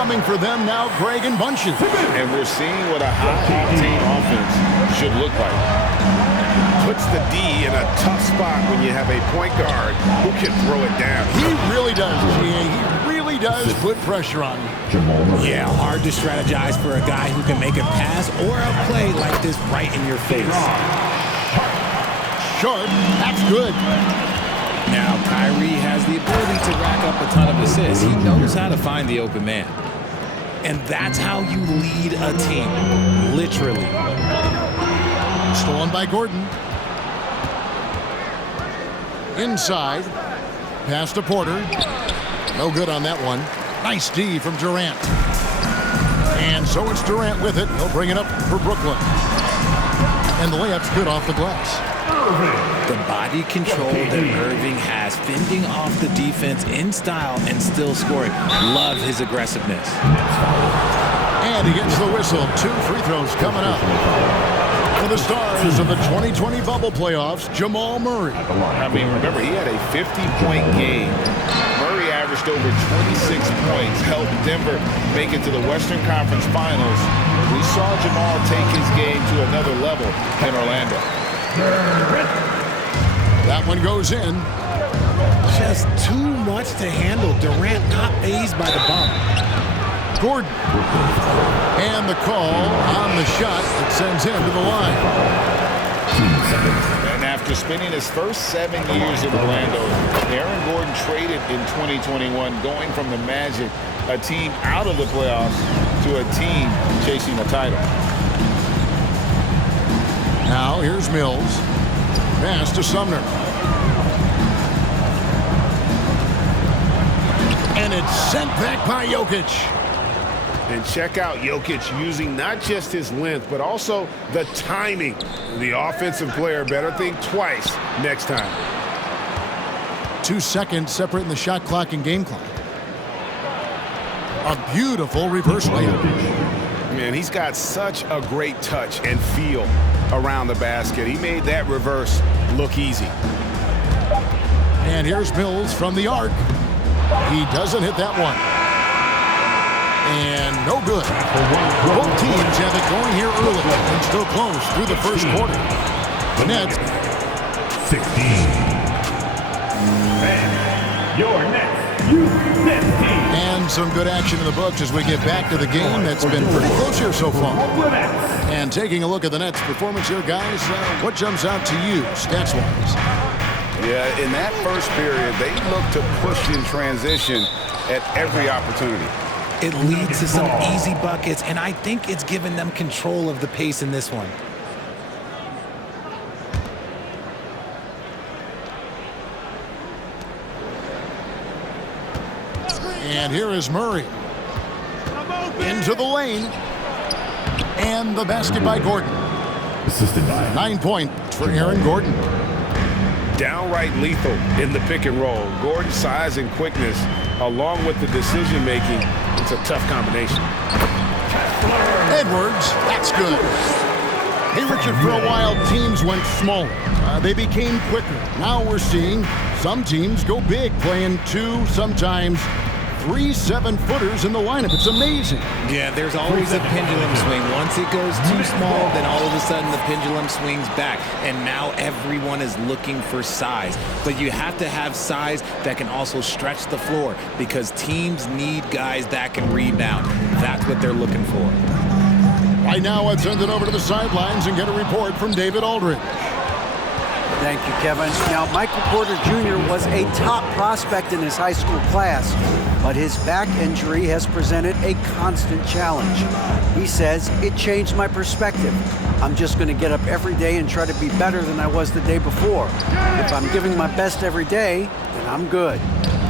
coming for them now, Greg, in bunches. And we're seeing what a high-octane offense should look like. Puts the D in a tough spot when you have a point guard who can throw it down. He really does, GA. He really does put pressure on you. Yeah, hard to strategize for a guy who can make a pass or a play like this right in your face. Sharp, that's good. Now, Kyrie has the ability to rack up a ton of assists. He knows how to find the open man. And that's how you lead a team, literally. Stolen by Gordon. Inside. Pass to Porter. No good on that one. Nice D from Durant. And so it's Durant with it. He'll bring it up for Brooklyn. And the layup's good off the glass. The body control that Irving has, fending off the defense in style and still scoring. Love his aggressiveness. And he gets the whistle. 2 free throws coming up. For the stars of the 2020 bubble playoffs, Jamal Murray. I mean, remember, he had a 50-point game. Murray averaged over 26 points, helped Denver make it to the Western Conference Finals. We saw Jamal take his game to another level in Orlando. That one goes in. Just too much to handle. Durant not fazed by the bump. Gordon. And the call on the shot that sends him to the line. And after spending his first 7 years in Orlando, Aaron Gordon traded in 2021, going from the Magic, a team out of the playoffs, to a team chasing a title. Now here's Mills. Pass to Sumner. And it's sent back by Jokic. And check out Jokic using not just his length, but also the timing. The offensive player better think twice next time. 2 seconds separating the shot clock and game clock. A beautiful reverse layup. Man, he's got such a great touch and feel around the basket. He made that reverse look easy. And here's Mills from the arc. He doesn't hit that one. And no good. Both teams have it going here early and still close through the first quarter. The Nets. 16. And your next team. And some good action in the books as we get back to the game that's been pretty close here so far. And taking a look at the Nets' performance here, guys, what jumps out to you stats-wise? Yeah, in that first period, they looked to push in transition at every opportunity. It leads to some easy buckets, and I think it's given them control of the pace in this one. And here is Murray. Into the lane. And the basket by Gordon. 9 points for Aaron Gordon. Downright lethal in the pick and roll. Gordon's size and quickness, along with the decision-making, it's a tough combination. Edwards, that's good. Hey, Richard, for a while, teams went smaller. They became quicker. Now we're seeing some teams go big, playing 2, sometimes 3 7-footers in the lineup. It's amazing. Yeah, there's always a pendulum swing. Once it goes too small, then all of a sudden the pendulum swings back. And now everyone is looking for size. But you have to have size that can also stretch the floor because teams need guys that can rebound. That's what they're looking for. Right now, I'd send it over to the sidelines and get a report from David Aldridge. Thank you, Kevin. Now, Michael Porter Jr. was a top prospect in his high school class, but his back injury has presented a constant challenge. He says, it changed my perspective. I'm just going to get up every day and try to be better than I was the day before. If I'm giving my best every day, then I'm good.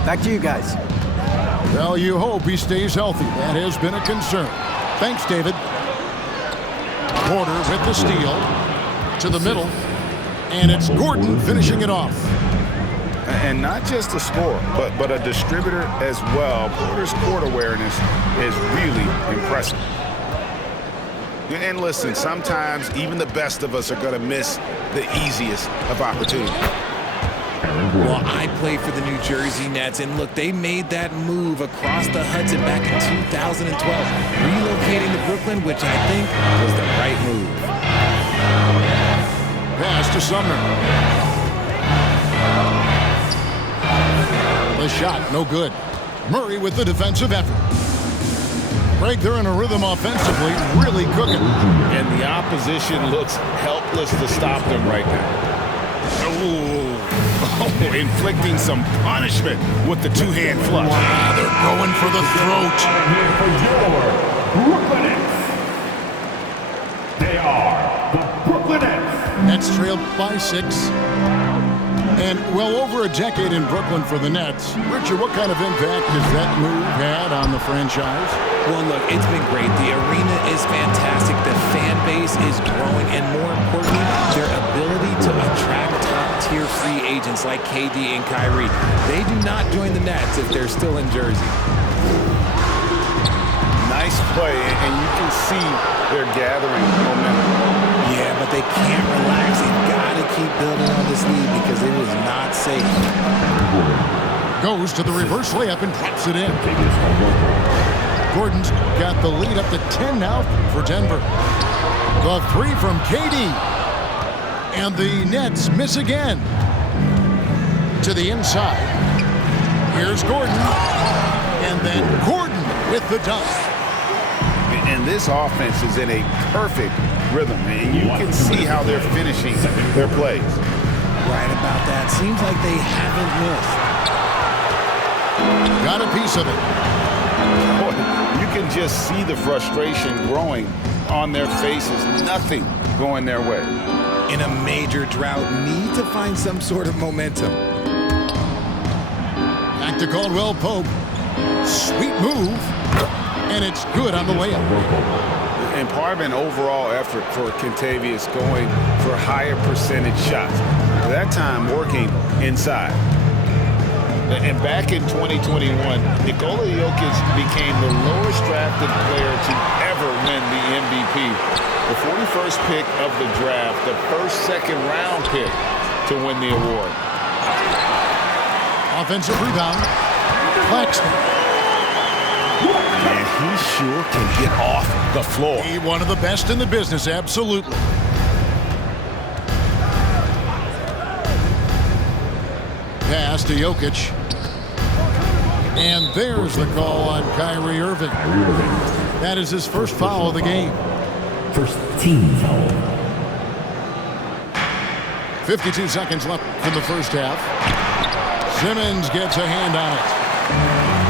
Back to you guys. Well, you hope he stays healthy. That has been a concern. Thanks, David. Porter with the steal to the middle. And it's Gordon finishing it off. And not just a scorer, but a distributor as well. Porter's court awareness is really impressive. And listen, sometimes even the best of us are going to miss the easiest of opportunities. Well, I play for the New Jersey Nets, and look, they made that move across the Hudson back in 2012, relocating to Brooklyn, which I think was the right move. Pass to Sumner. The shot, no good. Murray with the defensive effort. Greg, they're in a rhythm offensively, really cooking. And the opposition looks helpless to stop them right now. Oh, inflicting some punishment with the two-hand flush. Wow, they're going for the throat. Here for your Brooklyn Nets. They are the Brooklyn Nets. Nets trailed by 6. And well over a decade in Brooklyn for the Nets. Richard, what kind of impact has that move had on the franchise? Well, look, it's been great. The arena is fantastic. The fan base is growing. And more importantly, their ability to attract top-tier free agents like KD and Kyrie. They do not join the Nets if they're still in Jersey. Nice play, and you can see they're gathering momentum. Yeah, but they can't relax. They've got to keep building on this lead because it is not safe. Goes to the reverse layup and drops it in. Gordon's got the lead up to 10 now for Denver. The 3 from KD. And the Nets miss again. To the inside. Here's Gordon. And then Gordon with the dunk. And this offense is in a perfect rhythm, and you can see how they're finishing their plays. Right about that. Seems like they haven't missed. Got a piece of it. Boy, you can just see the frustration growing on their faces. Nothing going their way. In a major drought, need to find some sort of momentum. Back to Caldwell Pope. Sweet move. And it's good on the layup. And part of an overall effort for Kentavious going for higher percentage shots. That time working inside. And back in 2021, Nikola Jokic became the lowest drafted player to ever win the MVP. The 41st pick of the draft, the first second-round pick to win the award. Offensive rebound. Claxton. And he sure can get off the floor. He one of the best in the business, absolutely. Pass to Jokic. And there's the call on Kyrie Irving. That is his first foul of the game. First team foul. 52 seconds left in the first half. Simmons gets a hand on it.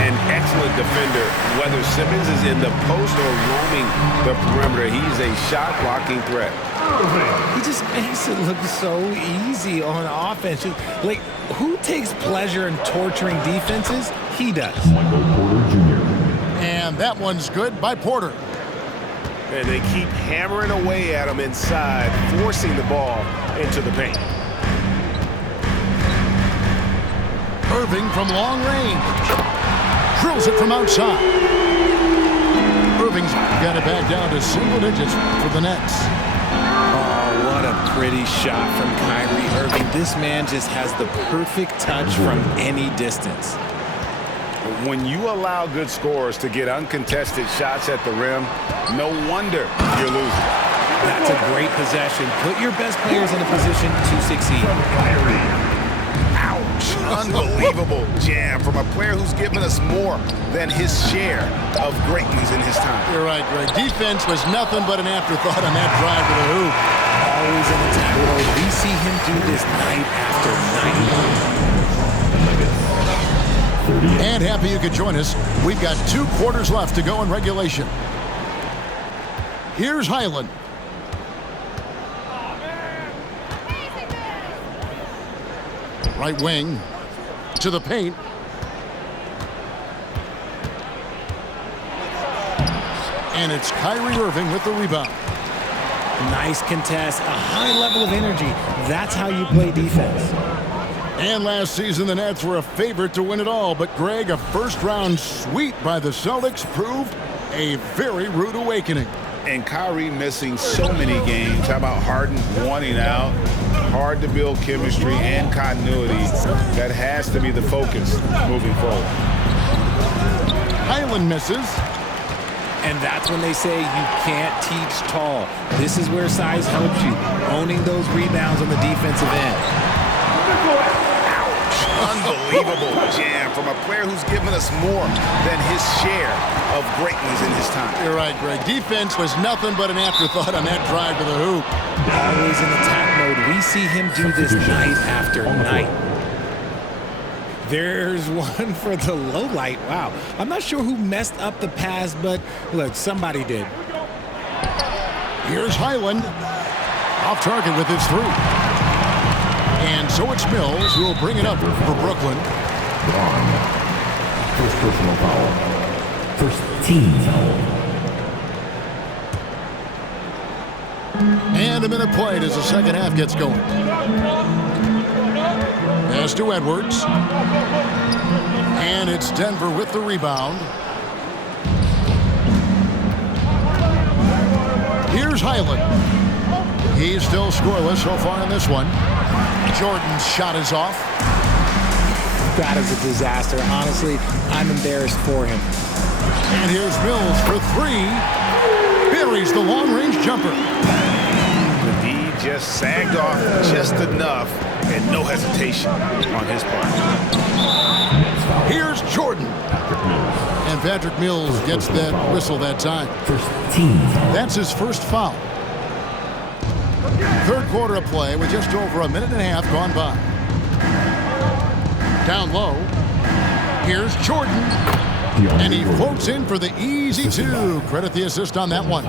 An excellent defender, whether Simmons is in the post or roaming the perimeter. He's a shot-blocking threat. He just makes it look so easy on offense. Like, who takes pleasure in torturing defenses? He does. Michael Porter Jr. And that one's good by Porter. And they keep hammering away at him inside, forcing the ball into the paint. Irving from long range. Drills it from outside. Irving's got it back down to single digits for the Nets. Oh, what a pretty shot from Kyrie Irving. This man just has the perfect touch from any distance. When you allow good scorers to get uncontested shots at the rim, no wonder you're losing. That's a great possession. Put your best players in a position to succeed. Ouch! Unbelievable jam from a player who's given us more than his share of greatness in his time. You're right, Greg. Defense was nothing but an afterthought on that drive to the hoop. Always in attack mode. We see him do this night after night. And happy you could join us. We've got 2 quarters left to go in regulation. Here's Highland. Right wing to the paint. And it's Kyrie Irving with the rebound. Nice contest, a high level of energy. That's how you play defense. And last season, the Nets were a favorite to win it all. But, Greg, a first-round sweep by the Celtics proved a very rude awakening. And Kyrie missing so many games. How about Harden wanting out? hard to build chemistry and continuity. That has to be the focus moving forward. Highland misses. And that's when they say you can't teach tall. This is where size helps you, owning those rebounds on the defensive end. Unbelievable jam from a player who's given us more than his share of greatness in his time. You're right, Greg. Defense was nothing but an afterthought on that drive to the hoop. Always in attack mode. We see him do this night after night. There's one for the low light. Wow. I'm not sure who messed up the pass, but look, somebody did. Here's Highland. Off target with his three. And so it's Mills who will bring it up for Brooklyn. Braun. First personal foul. First team foul. And a minute played as the second half gets going. Pass to Edwards. And it's Denver with the rebound. Here's Highland. He's still scoreless so far in this one. Jordan's shot is off. That is a disaster. Honestly, I'm embarrassed for him. And here's Mills for three. Buries the long-range jumper. The D just sagged off just enough and no hesitation on his part. Here's Jordan. And Patrick Mills gets that whistle that time. First team foul. That's his first foul. Third quarter of play with just over a minute and a half gone by. Down low. Here's Jordan. And he floats in for the easy two. Credit the assist on that one.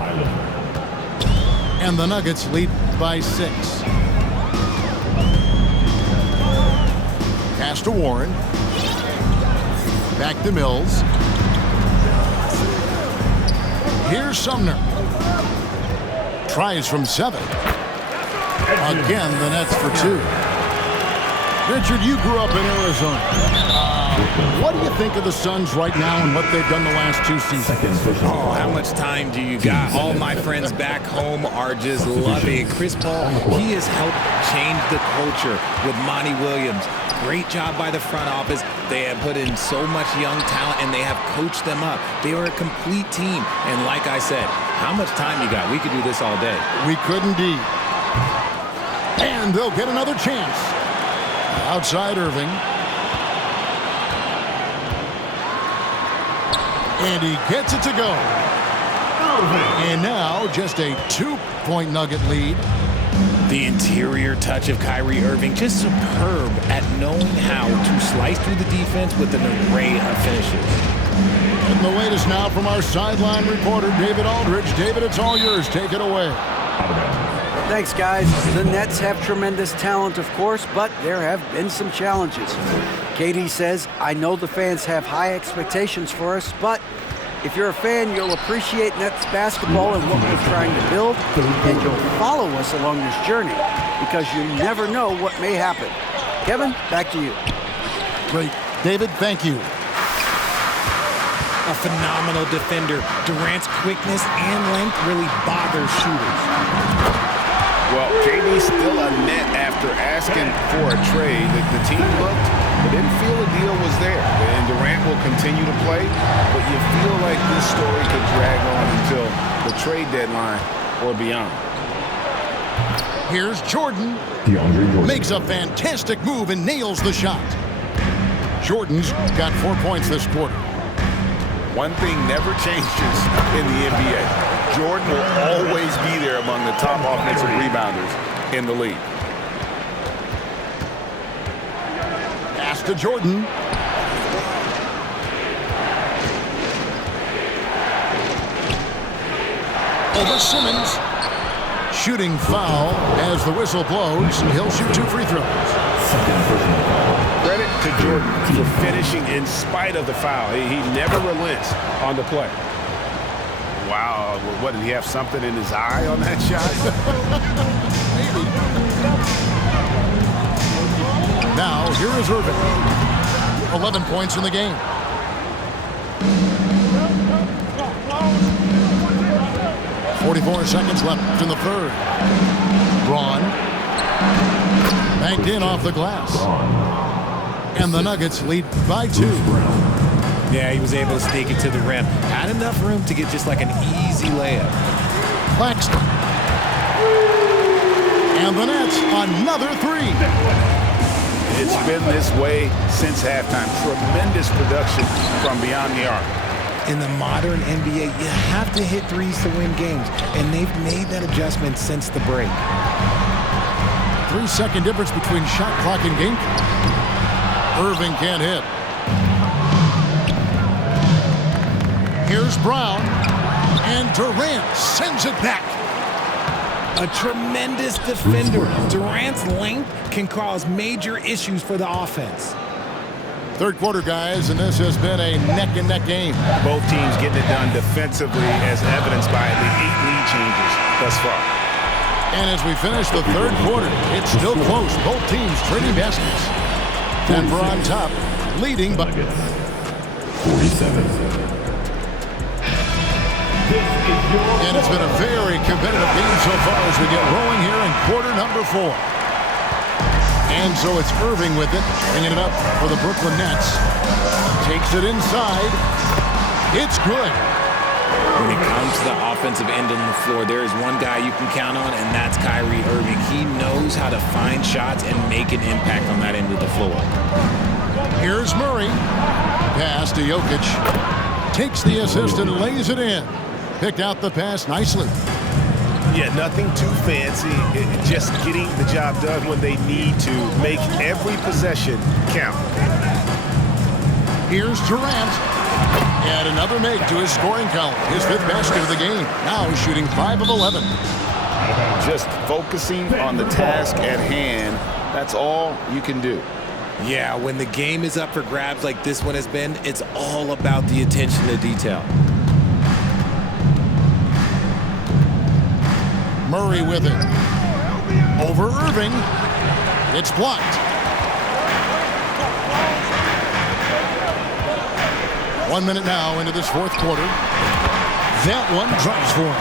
And the Nuggets lead by 6. Pass to Warren. Back to Mills. Here's Sumner. Tries from 7. Again, the Nets for 2. Richard, you grew up in Arizona. What do you think of the Suns right now and what they've done the last 2 seasons? Oh, how much time do you got? All my friends back home are just loving it. Chris Paul, he has helped change the culture with Monty Williams. Great job by the front office. They have put in so much young talent, and they have coached them up. They are a complete team. And like I said, how much time you got? We could do this all day. We could indeed. And they'll get another chance. Outside Irving. And he gets it to go. And now just a 2-point Nugget lead. The interior touch of Kyrie Irving, just superb at knowing how to slice through the defense with an array of finishes. And the latest now from our sideline reporter, David Aldridge. David, it's all yours. Take it away. Thanks, guys. The Nets have tremendous talent, of course, but there have been some challenges. Katie says, I know the fans have high expectations for us, but if you're a fan, you'll appreciate Nets basketball and what we're trying to build, and you'll follow us along this journey because you never know what may happen. Kevin, back to you. Great. David, thank you. A phenomenal defender. Durant's quickness and length really bother shooters. Well, KD's still a net after asking for a trade. The team looked, but didn't feel a deal was there. And Durant will continue to play, but you feel like this story could drag on until the trade deadline or beyond. Here's Jordan. DeAndre Jordan. Makes a fantastic move and nails the shot. Jordan's got 4 points this quarter. One thing never changes in the NBA. Jordan will always be there among the top offensive rebounders in the league. Pass to Jordan. Over Simmons. Shooting foul as the whistle blows. He'll shoot 2 free throws. Second personal foul. Credit to Jordan for finishing in spite of the foul. He never relents on the play. Wow, what, did he have something in his eye on that shot? Maybe. Now, here is Irving. 11 points in the game. .44 seconds left in the third. Braun. Banked in off the glass. Braun. And the Nuggets lead by 2. Bruce Brown. Yeah, he was able to sneak it to the rim. Had enough room to get just like an easy layup. Claxton. And the Nets, another 3. It's been this way since halftime. Tremendous production from beyond the arc. In the modern NBA, you have to hit threes to win games, and they've made that adjustment since the break. 3-second difference between shot clock and game clock. Irving can't hit. Here's Brown, and Durant sends it back. A tremendous defender. Durant's length can cause major issues for the offense. Third quarter, guys, and this has been a neck-and-neck game. Both teams getting it done defensively, as evidenced by the 8 lead changes thus far. And as we finish the third quarter, it's still close. Both teams trading baskets. Denver on top, leading by 47. And it's been a very competitive game so far as we get rolling here in quarter number 4. And so it's Irving with it, bringing it up for the Brooklyn Nets. Takes it inside. It's good. When it comes to the offensive end on the floor, there is one guy you can count on, and that's Kyrie Irving. He knows how to find shots and make an impact on that end of the floor. Here's Murray. Pass to Jokic. Takes the assist and lays it in. Picked out the pass nicely. Yeah, nothing too fancy. Just getting the job done when they need to. Make every possession count. Here's Durant. And another make to his scoring count. His 5th basket of the game. Now shooting 5 of 11. Just focusing on the task at hand. That's all you can do. Yeah, when the game is up for grabs like this one has been, it's all about the attention to detail. Murray with it. Over Irving. It's blocked. 1 minute now into this fourth quarter. That one drops for him.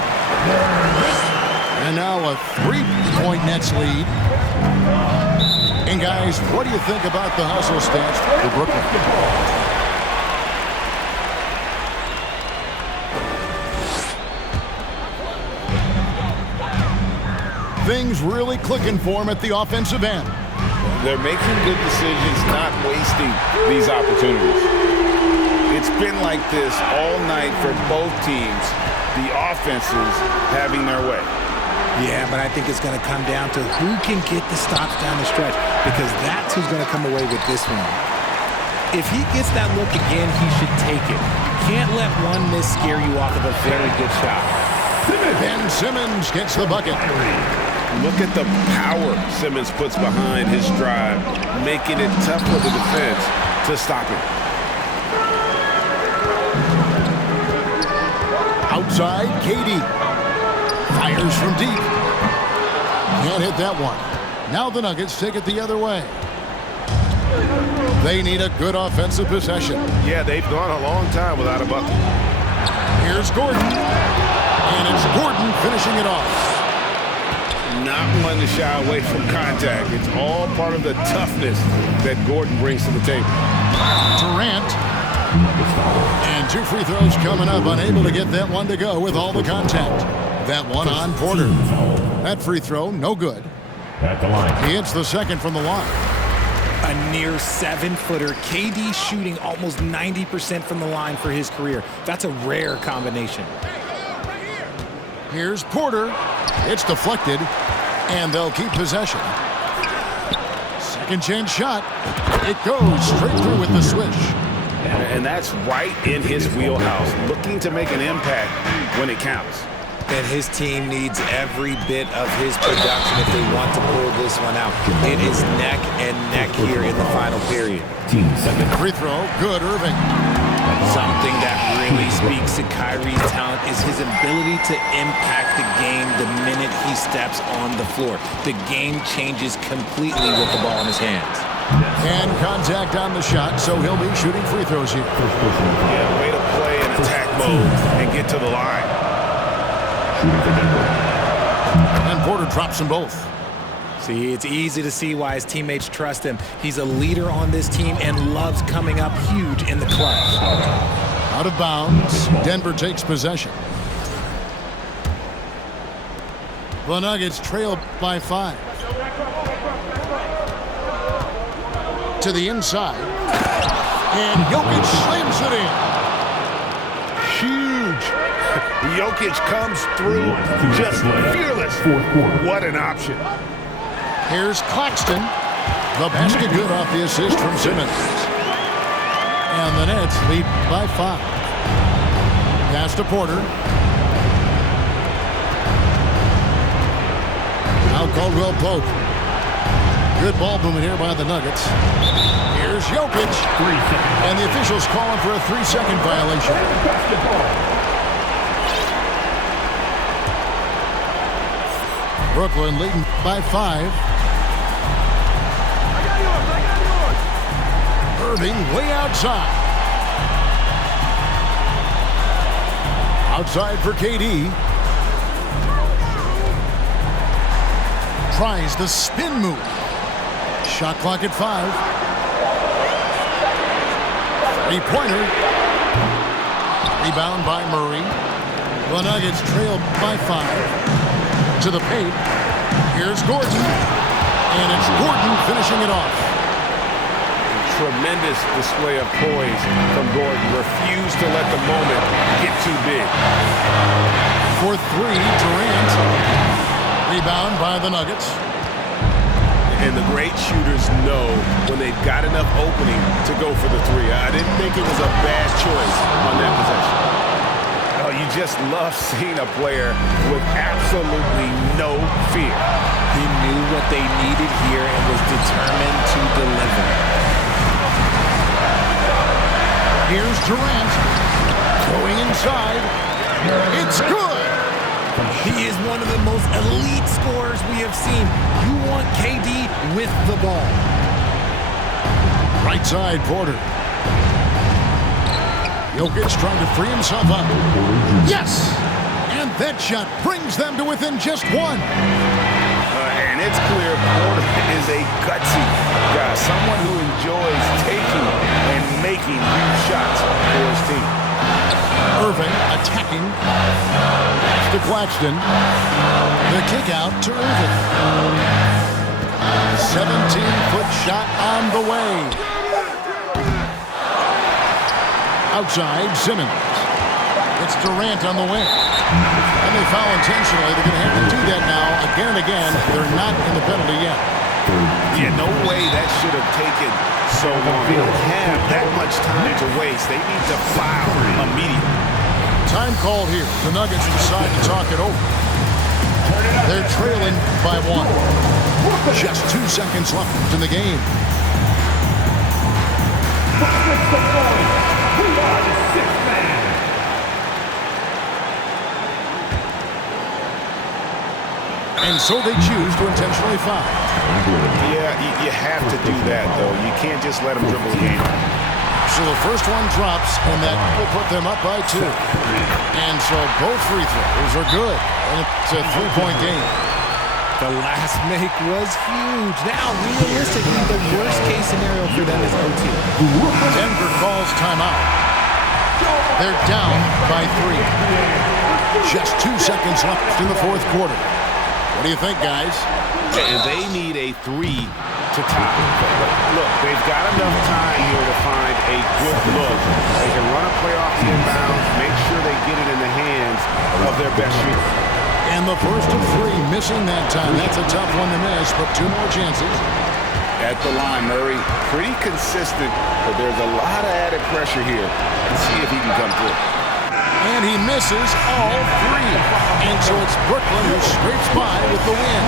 And now a 3-point Nets lead. And guys, what do you think about the hustle stats for Brooklyn? Things really clicking for him at the offensive end. They're making good decisions, not wasting these opportunities. It's been like this all night for both teams. The offenses having their way. Yeah, but I think it's going to come down to who can get the stops down the stretch, because that's who's going to come away with this one. If he gets that look again, he should take it. Can't let one miss scare you off of a very good shot. Ben Simmons gets the bucket. Look at the power Simmons puts behind his drive, making it tough for the defense to stop him. Outside, KD. Fires from deep. Can't hit that one. Now the Nuggets take it the other way. They need a good offensive possession. Yeah, they've gone a long time without a bucket. Here's Gordon. And it's Gordon finishing it off. Not one to shy away from contact. It's all part of the toughness that Gordon brings to the table. Durant. And 2 free throws coming up. Unable to get that one to go with all the contact. That one on Porter. That free throw, no good. At the line. He hits the second from the line. A near 7-footer. KD shooting almost 90% from the line for his career. That's a rare combination. Here's Porter. It's deflected, and they'll keep possession. Second chance shot. It goes straight through with the swish. And that's right in his wheelhouse, looking to make an impact when it counts. And his team needs every bit of his production if they want to pull this one out. It is neck and neck here in the final period. Team second. Free throw, good, Irving. Something that really speaks to Kyrie's talent is his ability to impact the game the minute he steps on the floor. The game changes completely with the ball in his hands. And contact on the shot, so he'll be shooting free throws here. Yeah, way to play in attack mode and get to the line. Shooting for Denver. And Porter drops them both. See, it's easy to see why his teammates trust him. He's a leader on this team and loves coming up huge in the clutch. Out of bounds. Denver takes possession. The Nuggets trail by 5. To the inside. And Jokic slams it in. Huge. Jokic comes through just fearless. What an option. Here's Claxton. The basket good off the assist from Simmons. And the Nets lead by 5. Pass to Porter. Now Caldwell Pope. Good ball movement here by the Nuggets. Here's Jokic. And the officials calling for a 3-second violation. Brooklyn leading by 5. Irving way outside. Outside for KD. Tries the spin move. Shot clock at 5. 3-pointer. Rebound by Murray. The Nuggets trail by 5. To the paint. Here's Gordon. And it's Gordon finishing it off. Tremendous display of poise from Gordon. Refused to let the moment get too big. For 3, Durant. Rebound by the Nuggets. And the great shooters know when they've got enough opening to go for the 3. I didn't think it was a bad choice on that possession. Oh, you just love seeing a player with absolutely no fear. He knew what they needed here and was determined to deliver. Here's Durant. Going inside. It's good. He is one of the most elite scorers we have seen. You want KD with the ball. Right side, Porter. Jokic trying to free himself up. Yes! And that shot brings them to within just 1. And it's clear Porter is a gutsy guy. Someone who enjoys taking and making huge shots for his team. Irving attacking. To Claxton. The kick out to Irving. 17-foot shot on the way. Outside, Simmons. It's Durant on the wing. And they foul intentionally. They're going to have to do that now again and again. They're not in the penalty yet. Yeah, no way that should have taken so long. They don't have that much time to waste. They need to foul immediately. Time called here. The Nuggets decide to talk it over. They're trailing by 1. Just 2 seconds left in the game. And so they choose to intentionally foul. Yeah, you have to do that, though. You can't just let them dribble the game. So the first one drops, and that will put them up by 2. And so both free throws are good. And it's a 3-point game. The last make was huge. Now, realistically, the worst-case scenario for them is OT. Denver calls timeout. They're down by 3. Just 2 seconds left in the 4th quarter. What do you think, guys? And they need a 3 to tie. Look, they've got enough time here to find a good look. They can run a play off the inbounds, make sure they get it in the hands of their best shooter. And the first of 3 missing that time. That's a tough one to miss, but 2 more chances. At the line, Murray, pretty consistent, but there's a lot of added pressure here. Let's see if he can come through. And he misses all 3. And so it's Brooklyn who scrapes by with the win.